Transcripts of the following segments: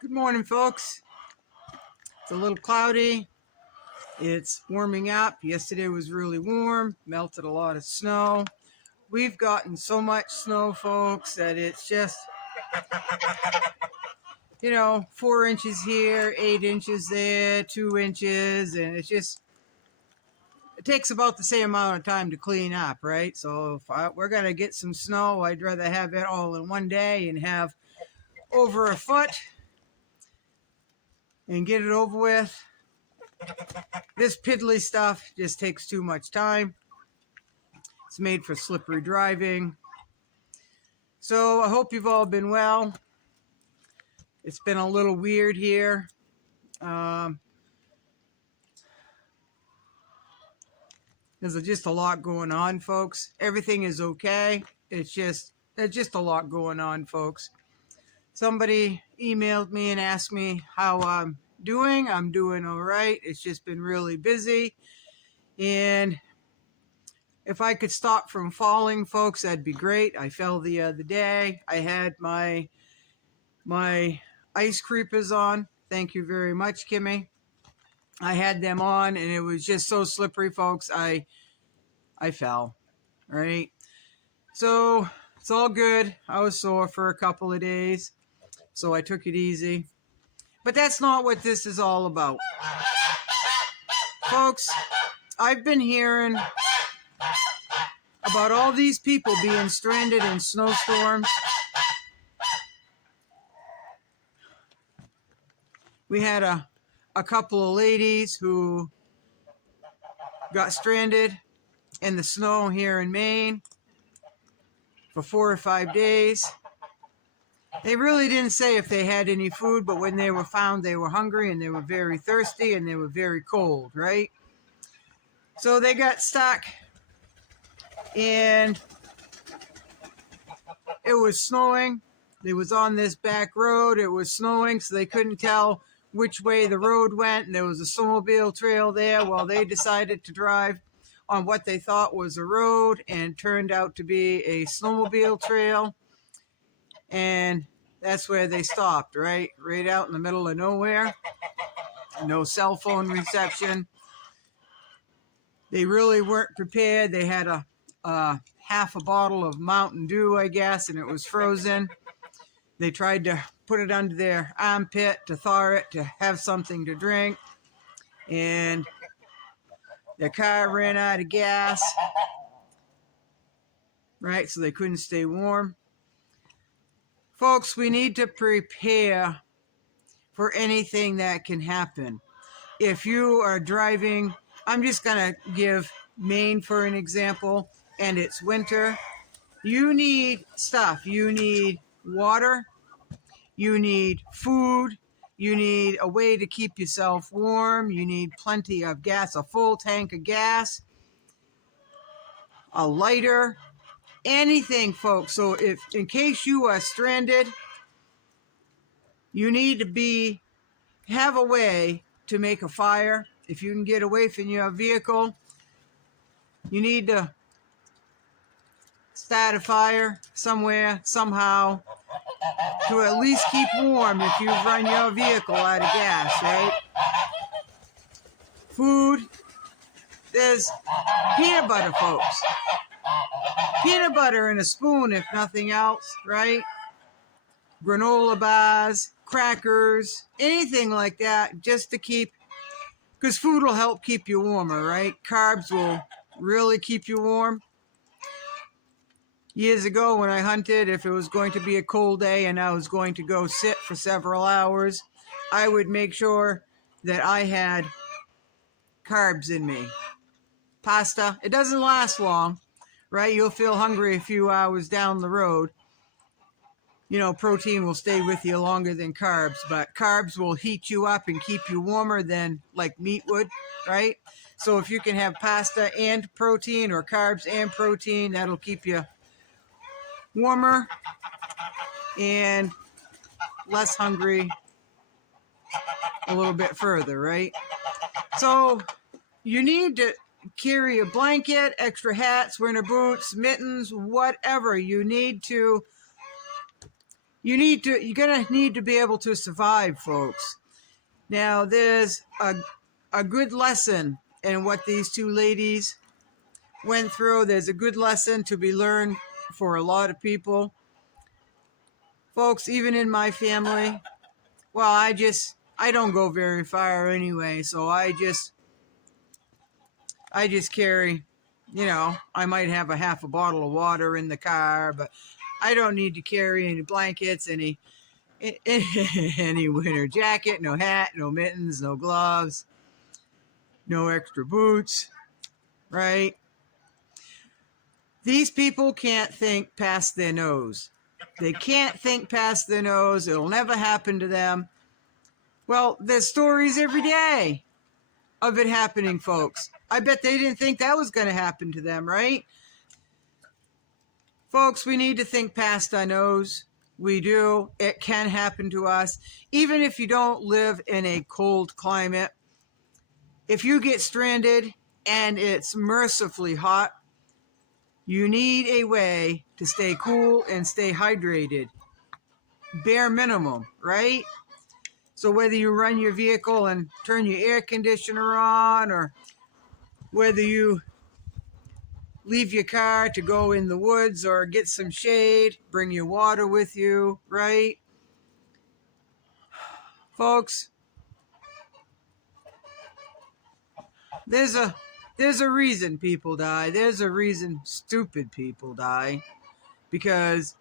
Good morning, folks. It's a little cloudy. It's warming up. Yesterday was really warm, melted a lot of snow. We've gotten so much snow, folks, that it's just, 4 inches here, 8 inches there, 2 inches, and it takes about the same amount of time to clean up, right? So if we're going to get some snow, I'd rather have it all in one day and have over a foot and get it over with. This piddly stuff just takes too much time. It's made for slippery driving. So I hope you've all been well. It's been a little weird here. There's just a lot going on, folks. Everything is okay. There's just a lot going on, folks. Somebody emailed me and asked me how I'm doing. I'm doing all right. It's just been really busy. And if I could stop from falling, folks, that'd be great. I fell the other day. I had my ice creepers on. Thank you very much, Kimmy. I had them on, and it was just so slippery, folks. I fell, right? So it's all good. I was sore for a couple of days, so I took it easy. But that's not what this is all about. Folks, I've been hearing about all these people being stranded in snowstorms. We had a couple of ladies who got stranded in the snow here in Maine for 4 or 5 days. They really didn't say if they had any food, but when they were found, they were hungry and they were very thirsty and they were very cold, right? So they got stuck, and it was snowing. They was on this back road. It was snowing, so they couldn't tell which way the road went, and there was a snowmobile trail there. Well, they decided to drive on what they thought was a road, and turned out to be a snowmobile trail. And that's where they stopped, right out in the middle of nowhere. No cell phone reception. They really weren't prepared. They had a half a bottle of Mountain Dew, I guess, and it was frozen. They tried to put it under their armpit to thaw it, to have something to drink, and their car ran out of gas, right? So they couldn't stay warm. Folks, we need to prepare for anything that can happen. If you are driving, I'm just going to give Maine for an example, and it's winter. You need stuff. You need water. You need food. You need a way to keep yourself warm. You need plenty of gas, a full tank of gas, a lighter, anything, folks. So if, in case you are stranded, you need to have a way to make a fire. If you can get away from your vehicle, you need to start a fire somewhere, somehow, to at least keep warm if you run your vehicle out of gas, right? Food. There's peanut butter, folks. Peanut butter in a spoon, if nothing else, right? Granola bars, crackers, anything like that, just to keep, because food will help keep you warmer, right? Carbs will really keep you warm. Years ago when I hunted, if it was going to be a cold day and I was going to go sit for several hours, I would make sure that I had carbs in me. Pasta, it doesn't last long, right? You'll feel hungry a few hours down the road. Protein will stay with you longer than carbs, but carbs will heat you up and keep you warmer than like meat would, right? So if you can have pasta and protein, or carbs and protein, that'll keep you warmer and less hungry a little bit further, right? So you need to carry a blanket, extra hats, winter boots, mittens, whatever. You need you're going to need to be able to survive, folks. Now, there's a good lesson in what these two ladies went through. There's a good lesson to be learned for a lot of people. Folks, even in my family, well, I don't go very far anyway, so I just carry, I might have a half a bottle of water in the car, but I don't need to carry any blankets, any winter jacket, no hat, no mittens, no gloves, no extra boots, right? These people can't think past their nose. They can't think past their nose. It'll never happen to them. Well, there's stories every day of it happening, folks. I bet they didn't think that was going to happen to them, right? Folks, we need to think past our nose. We do. It can happen to us. Even if you don't live in a cold climate, if you get stranded and it's mercifully hot, you need a way to stay cool and stay hydrated. Bare minimum, right? So whether you run your vehicle and turn your air conditioner on, or whether you leave your car to go in the woods or get some shade, bring your water with you, right? Folks, there's a reason people die. There's a reason stupid people die, because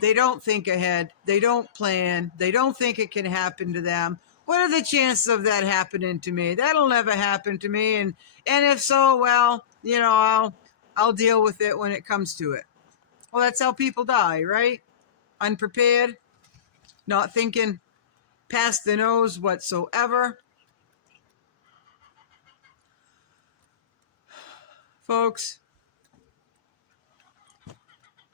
they don't think ahead, they don't plan, they don't think it can happen to them. What are the chances of that happening to me? That'll never happen to me. And if so, well, I'll deal with it when it comes to it. Well, that's how people die, right? Unprepared, not thinking past the nose whatsoever. Folks,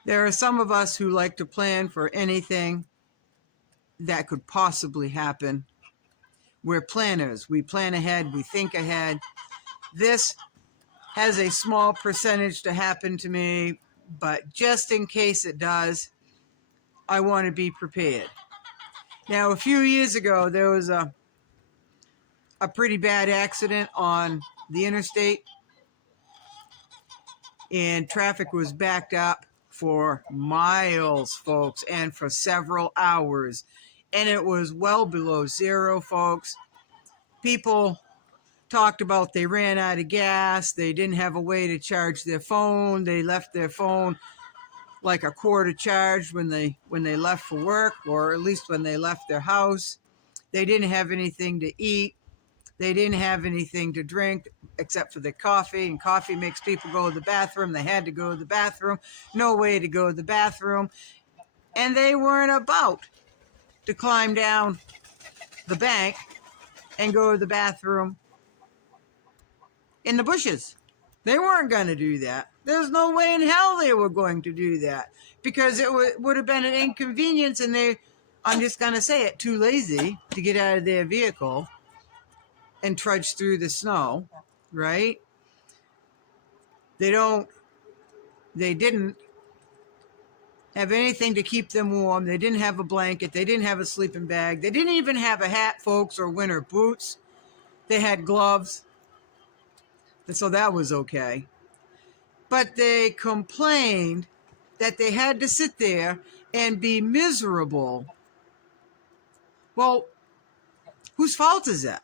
there are some of us who like to plan for anything that could possibly happen. We're planners. We plan ahead. We think ahead. This has a small percentage to happen to me, but just in case it does, I want to be prepared. Now, a few years ago, there was a pretty bad accident on the interstate, and traffic was backed up for miles, folks, and for several hours. And it was well below zero, folks. People talked about they ran out of gas, they didn't have a way to charge their phone, they left their phone like a quarter charged when they left for work, or at least when they left their house. They didn't have anything to eat. They didn't have anything to drink except for the coffee, and coffee makes people go to the bathroom. They had to go to the bathroom. No way to go to the bathroom. And they weren't about to climb down the bank and go to the bathroom in the bushes. They weren't going to do that. There's no way in hell they were going to do that, because it would have been an inconvenience, and I'm just going to say it, too lazy to get out of their vehicle and trudge through the snow, right? They didn't have anything to keep them warm. They didn't have a blanket. They didn't have a sleeping bag. They didn't even have a hat, folks, or winter boots. They had gloves. So that was okay. But they complained that they had to sit there and be miserable. Well, whose fault is that?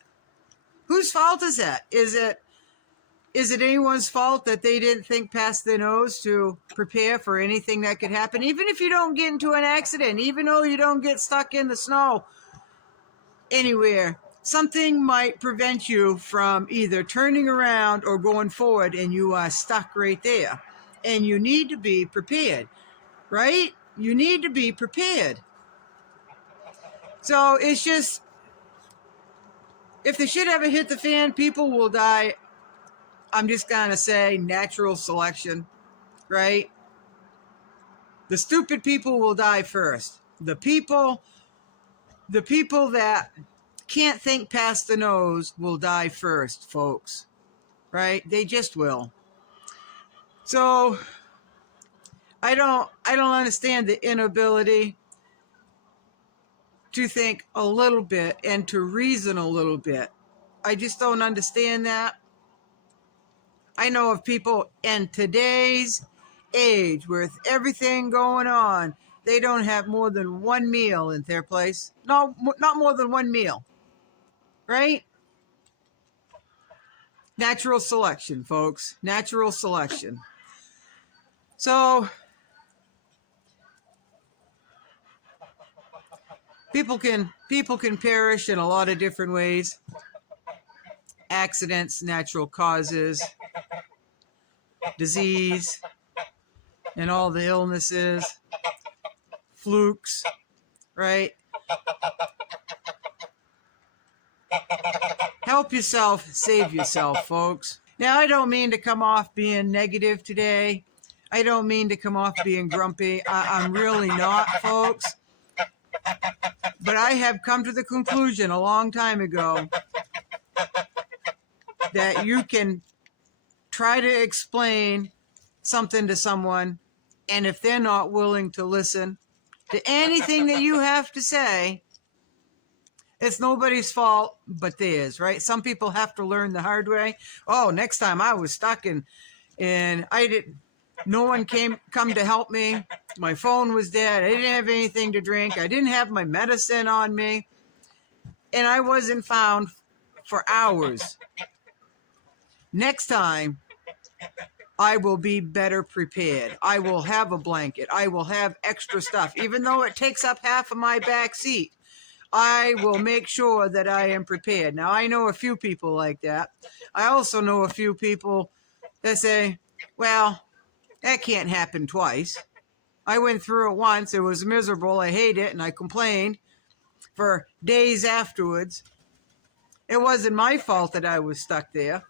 Whose fault is that? Is it anyone's fault that they didn't think past their nose to prepare for anything that could happen? Even if you don't get into an accident, even though you don't get stuck in the snow anywhere, something might prevent you from either turning around or going forward, and you are stuck right there. And you need to be prepared, right? You need to be prepared. So it's just, if the shit ever hit the fan, people will die. I'm just going to say natural selection, right? The stupid people will die first. The people that can't think past the nose will die first, folks, right? They just will. So I don't understand the inability to think a little bit and to reason a little bit. I just don't understand that. I know of people in today's age with everything going on, they don't have more than one meal in their place. No, not more than one meal, right? Natural selection, folks. Natural selection. So people can perish in a lot of different ways. Accidents, natural causes, disease, and all the illnesses, flukes, right? Help yourself, save yourself, folks. Now, I don't mean to come off being negative today. I don't mean to come off being grumpy. I'm really not, folks. But I have come to the conclusion a long time ago that you can try to explain something to someone, and if they're not willing to listen to anything that you have to say, it's nobody's fault but theirs, right? Some people have to learn the hard way. Oh, next time I was stuck and no one come to help me. My phone was dead. I didn't have anything to drink. I didn't have my medicine on me. And I wasn't found for hours. Next time, I will be better prepared. I will have a blanket. I will have extra stuff. Even though it takes up half of my back seat, I will make sure that I am prepared. Now, I know a few people like that. I also know a few people that say, well, that can't happen twice. I went through it once. It was miserable. I hate it, and I complained for days afterwards. It wasn't my fault that I was stuck there.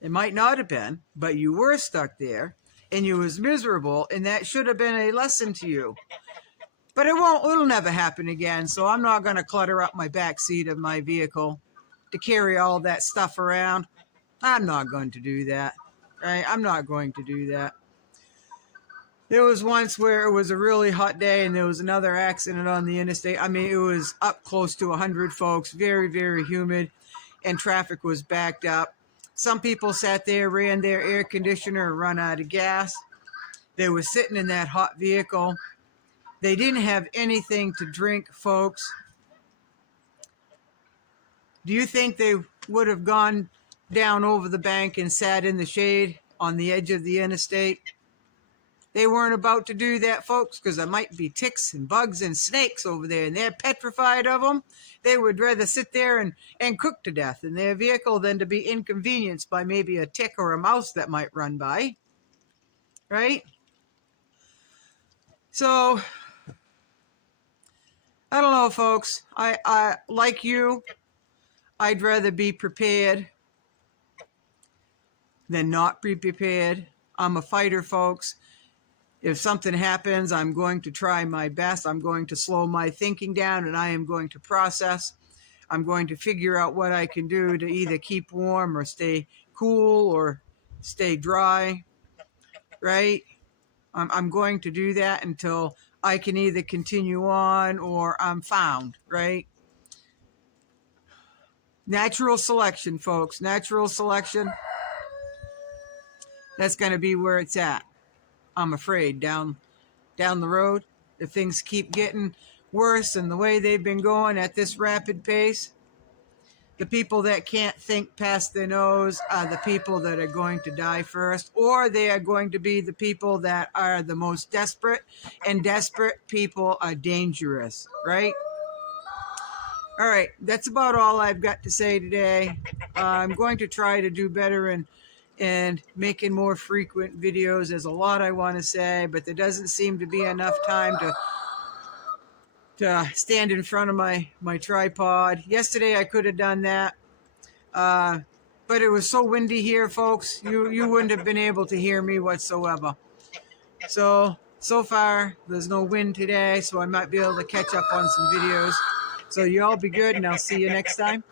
It might not have been, but you were stuck there, and you was miserable, and that should have been a lesson to you. But it'll never happen again, so I'm not going to clutter up my back seat of my vehicle to carry all that stuff around. I'm not going to do that, right? I'm not going to do that. There was once where it was a really hot day and there was another accident on the interstate. I mean, it was up close to 100 folks, very, very humid, and traffic was backed up. Some people sat there, ran their air conditioner, and run out of gas. They were sitting in that hot vehicle. They didn't have anything to drink, folks. Do you think they would have gone down over the bank and sat in the shade on the edge of the interstate? They weren't about to do that, folks, because there might be ticks and bugs and snakes over there, and they're petrified of them. They would rather sit there and cook to death in their vehicle than to be inconvenienced by maybe a tick or a mouse that might run by, right? So, I don't know, folks. I like you, I'd rather be prepared than not be prepared. I'm a fighter, folks. If something happens, I'm going to try my best. I'm going to slow my thinking down, and I am going to process. I'm going to figure out what I can do to either keep warm or stay cool or stay dry, right? I'm going to do that until I can either continue on or I'm found, right? Natural selection, folks. Natural selection. That's going to be where it's at. I'm afraid down the road, if things keep getting worse and the way they've been going at this rapid pace, the people that can't think past their nose are the people that are going to die first, or they are going to be the people that are the most desperate, and desperate people are dangerous, right? All right, that's about all I've got to say today. I'm going to try to do better and making more frequent videos. There's a lot I want to say, but there doesn't seem to be enough time to stand in front of my tripod. Yesterday I could have done that, but it was so windy here, folks. You wouldn't have been able to hear me whatsoever. So far there's no wind today, so I might be able to catch up on some videos. So you all be good, and I'll see you next time.